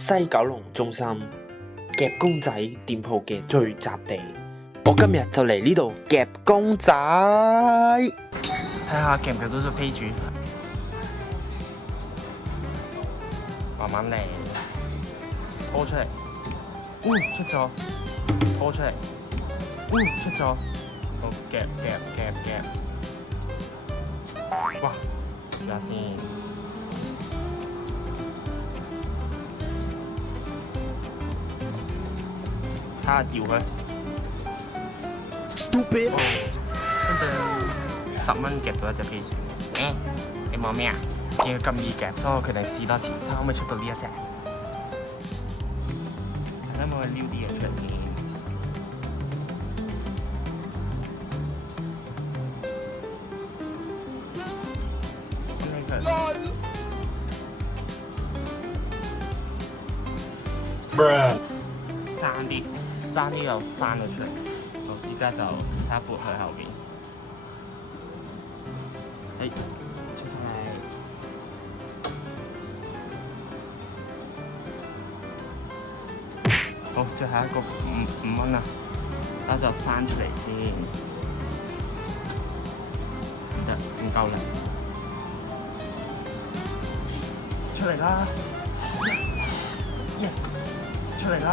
西九龍中心夾公仔店鋪嘅聚集地，我今日就嚟呢度夾公仔，睇下夾唔夾到隻飛豬，慢慢嚟，拖出嚟，出咗，拖出嚟，出咗，好夾，哇，試下先。睇下搖佢 ，stupid，跟住10蚊夾到一隻飛鼠。你望咩啊？見佢咁易夾，所以我決定試多次，睇下可唔可以出到呢一隻。睇下可唔可以撩啲嘢出嚟先。爭啲又翻咗出嚟，好，依家就睇下撥去後邊，出晒嚟，好，最後一個5蚊啦，等就翻出嚟先，得唔夠力，出嚟啦 ，yes， 出嚟啦。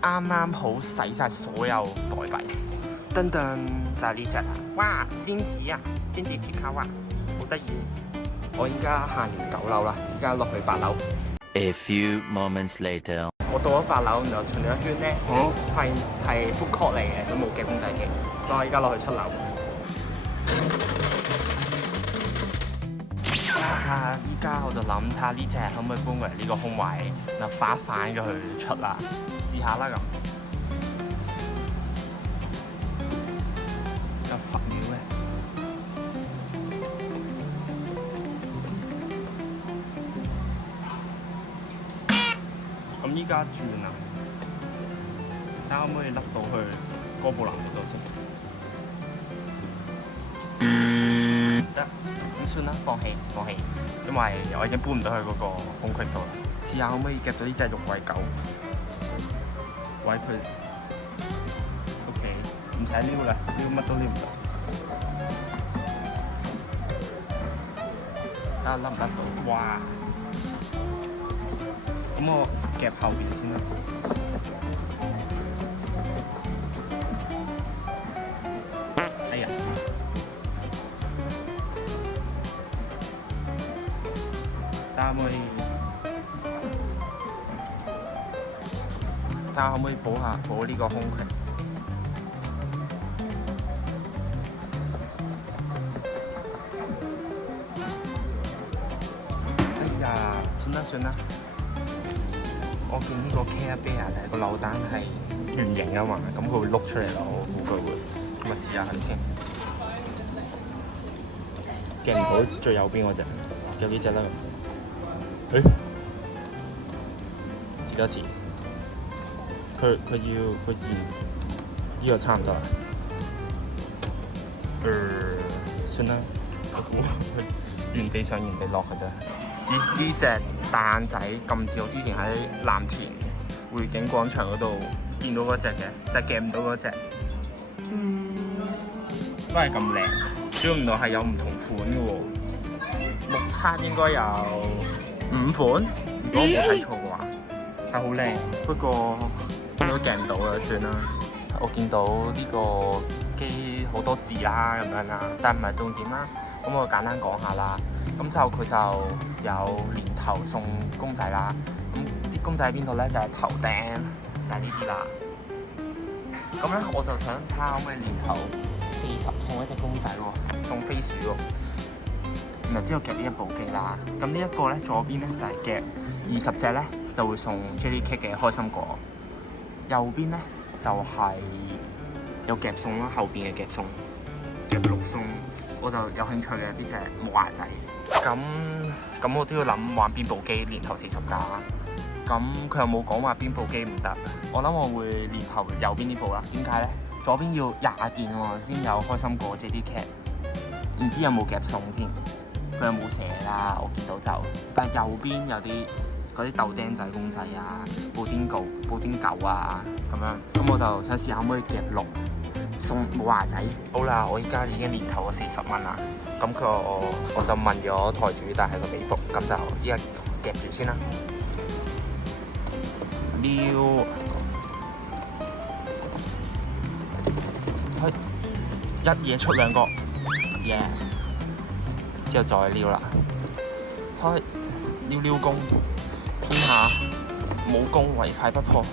啱啱好洗晒所有代幣，噔噔就係呢隻啦！哇，仙子啊，仙子鐵卡啊，好得意！我依家行完9樓啦，依家落去8樓。A few moments later， 我到咗8樓，然後巡咗一圈咧，發現係 food court 嚟嘅，都冇夾公仔機，所以我依家落去7樓。依家我就諗睇下呢隻可唔可以搬過嚟呢個空位，然後反一反咗佢出啦，試下啦咁。有10秒咧。咁依家轉啦，睇下可唔可以甩到去哥布林嗰度先。得。咁算啦，放棄，因為我已經搬唔到去嗰個空隙度啦。試下可唔可以夾到呢隻肉桂狗，餵佢。OK， 唔使撩啦，撩乜都撩唔到。睇下甩唔甩到？哇！咁我夾後邊先啦。哎呀！睇下可唔可以補呢個空隙。哎呀，算啦。我見呢個 Care Bear 就係個扭蛋係圓形啊嘛，咁佢會碌出嚟咯，我估佢會。咁啊試下佢先。夾唔到最右邊嗰隻，夾呢隻啦。試多次，佢要呢個差唔多啦。算啦，我估佢原地上原地落嘅啫。咦？呢隻大眼仔咁似我之前喺藍田匯景廣場嗰度見到嗰隻嘅，就係夾唔到嗰隻。都係咁靚，估唔到係有唔同款嘅喎。目測應該有5款，如果我冇睇錯嘅話，係好靚。不過都夾唔到啦，算啦。我見到呢個機好多字啦，咁樣啦，但唔係重點啦。咁我簡單講下啦。咁就佢就有年頭送公仔啦。咁啲公仔喺邊度咧？就係頭頂，就係呢啲啦。咁咧我就想睇下可唔可以年頭40送一隻公仔喎，送飛鼠喎。然後之後夾呢一部機啦，咁呢一個咧左邊咧就係夾20隻咧就會送 Jellycat 嘅開心果，右邊咧就係有夾餸啦，後邊嘅夾餸夾綠餸，我就有興趣嘅呢隻木牙仔。咁我都要諗玩邊部機年頭40架，咁佢又冇講話邊部機唔得，我諗我會年頭右邊呢部啦。點解咧？左邊要20件喎先有開心果 Jellycat，唔知有冇夾餸添。佢又冇寫啦，我見到就，但係右邊有啲嗰啲豆釘仔公仔啊、布丁狗啊咁樣，咁我就想試下可唔可以夾6送冇牙仔。好啦，我依家已經連投咗40蚊啦，咁我就問咗台主，但係個尾幅，咁就依家夾住先啦。撩，一嘢出2個 ，yes， 之後再撩啦，開撩弓，天下武功唯快不破。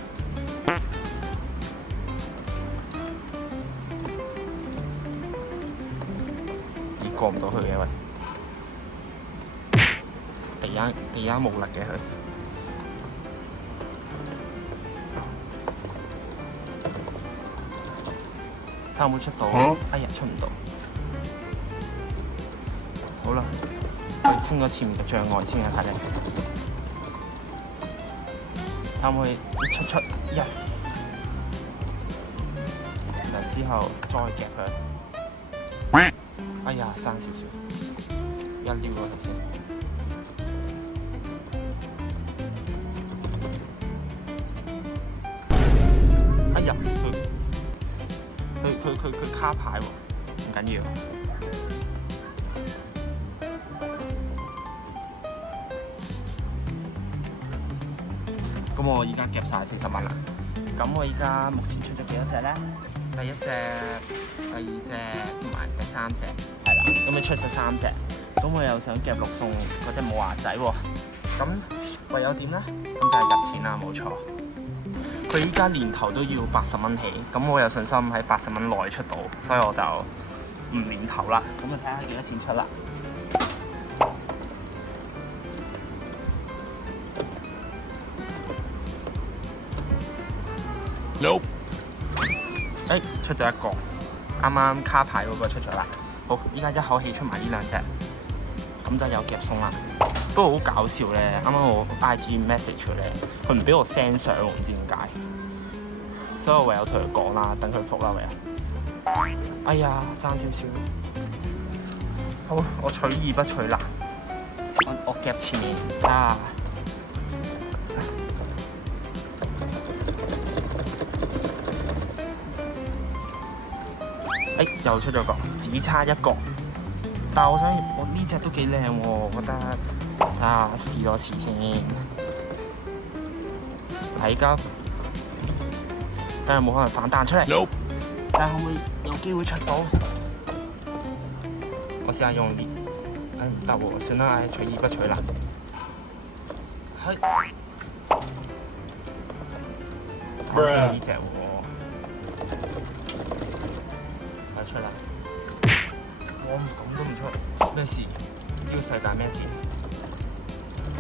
咦，過唔到去嘅喂，地下冇力嘅佢。睇下有冇出到？哎呀，出唔到。好啦，我哋清咗前面嘅障礙先啊，睇嚟。睇下可唔可以出 ？Yes。然後之後再夾佢。哎呀，爭少少，一撩咗佢先。哎呀，佢卡牌喎，唔緊要。咁我依家夾晒40蚊啦。咁我依家目前出咗幾多隻咧？第1隻、第2隻同埋第3隻，係啦。咁你出晒3隻，咁我又想夾6送嗰隻冇牙仔喎。咁唯有點咧？咁就係入錢啦，冇錯。佢依家年頭都要80蚊起，咁我有信心喺80蚊內出到，所以我就唔年頭啦。咁就睇下幾多錢出啦。Nope。出咗1個，啱啱卡牌嗰個出咗啦。好，依家一口氣出埋呢2隻，咁就有夾送啦。不過好搞笑咧，啱啱我 IG message 佢咧，佢唔俾我 send 相喎，唔知點解。所以我唯有同佢講啦，等佢覆啦，唯有。哎呀，爭少少。好，我取易不取難，我夾前面啊。又出咗個，只差1個。但係我呢隻都幾靚喎，我覺得睇下試多次先。睇家睇下有冇可能反彈出嚟。Nope。睇下可唔可以有機會出到。我試下用力，唔得喎，算啦，取易不取難。係。出呢隻喎。出啦！我咁都唔出，咩事？呢個世界咩事？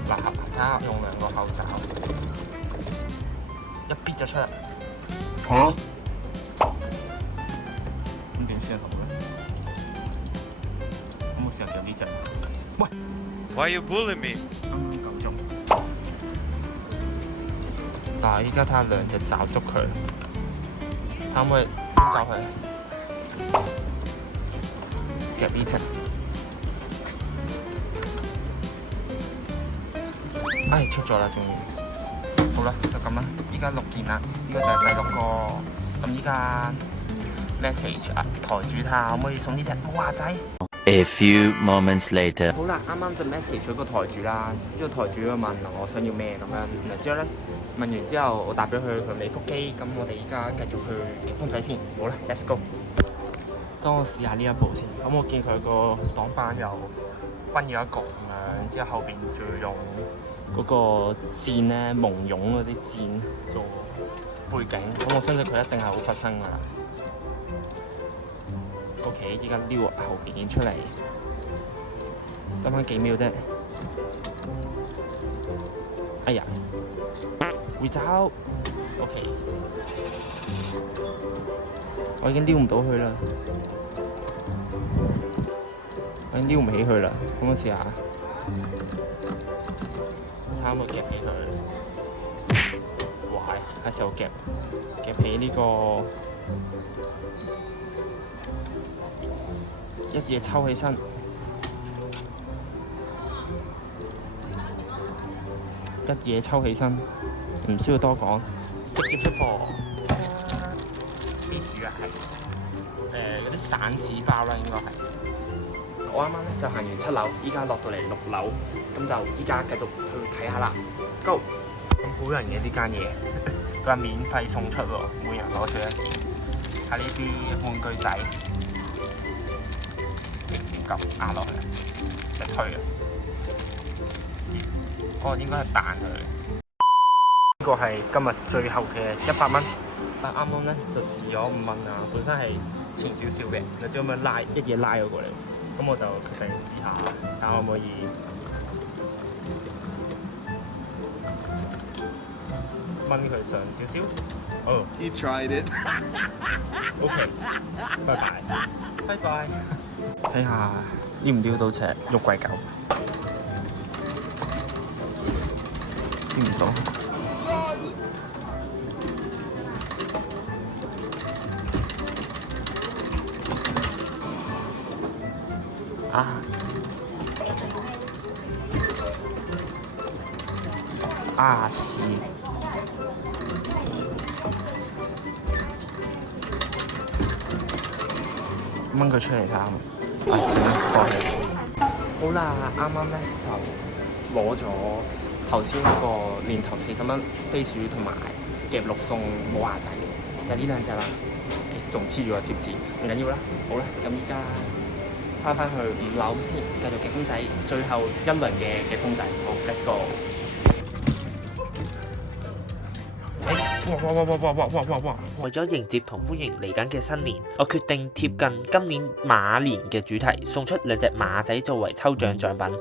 嗱，睇下用2個口罩，一逼就出啦！嚇？咁點先好咧？咁我試下夾呢隻。喂 Why you bullying me？啱啱夠鐘。嗱，依家睇下2隻爪捉佢，睇下可唔可以走佢？夾呢隻，出咗啦，終於。好啦，就咁啦。依家6件啦，呢個就係第6個。咁依家 message 台主睇下可唔可以送呢隻冇牙仔。A few moments later。好啦，啱啱就 message 咗個台主啦，之後台主問我想要咩咁樣，然後之後咧問完之後，我答咗佢美腹肌，咁我哋依家繼續去夾公仔先。好啦 ，let's go。當我試下呢一步先，咁我見佢個擋板又崩咗1個咁樣，之後後邊仲要用嗰個箭咧蒙絨嗰啲箭做背景，咁我相信佢一定係好發生㗎啦。OK， 依家撩後邊出嚟，得返幾秒啫。哎呀，回走 ，OK， 我已經撩唔到佢啦。我撩唔起佢啦，咁我試下，睇下可唔可以夾起佢。哇！係時候夾起呢個，一嘢抽起身，一嘢抽起身，唔需要多講，直接出貨。飛鼠啊，係嗰啲散紙包啦，應該係。我啱啱咧就行完7樓，依家落到嚟6樓，咁就依家繼續去睇下啦。Go！ 好人嘅呢間嘢，佢話免費送出喎，每人攞咗1件。睇呢啲玩具仔，唔夠壓落去，一推啊！嗰個應該係彈佢。呢個係今日最後嘅100蚊。啱啱咧就試咗5蚊啊，本身係前少少嘅，你知咁樣拉一嘢拉咗過嚟，咁我就決定試下，睇下可唔可以掹佢上少少。哦 He tried it. OK， 拜拜，拜拜。睇下撩唔撩到隻玉桂狗？撩唔到。是掹佢出嚟睇下。算啦，過去。好啦，啱啱咧就攞咗頭先嗰個連頭40蚊飛鼠同埋夾6送冇牙仔，就呢2隻啦。仲黐住個貼紙，唔緊要啦。好啦，咁依家翻去5樓先，繼續夾公仔，最後一輪嘅夾公仔。好 ，Let's go！ 哇！為咗迎接同歡迎嚟緊嘅新年，我決定貼近今年馬年嘅主題，送出2隻馬仔作為抽獎獎品。